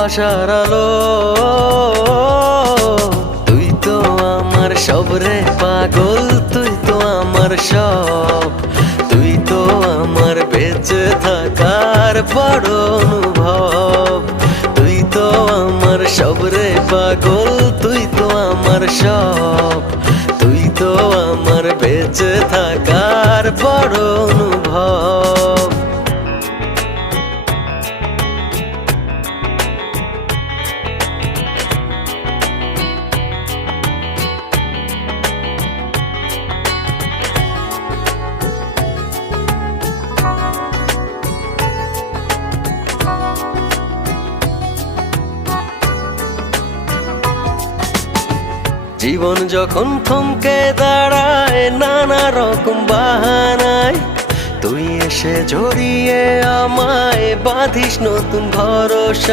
ভালোবাসার আলো। তুই তো আমার সব রে পাগল, তুই তো আমার সব, তুই তো আমার বেঁচে থাকার বড় অনুভব। তুই তো আমার সব রে পাগল, তুই তো আমার সব, তুই তো আমার বেঁচে থাকার বড় অনুভব। জীবন যখন থমকে দাঁড়ায় নানা রকম বাহানায়, তুই এসে জড়িয়ে আমায় বাঁধিস নতুন ভরসা।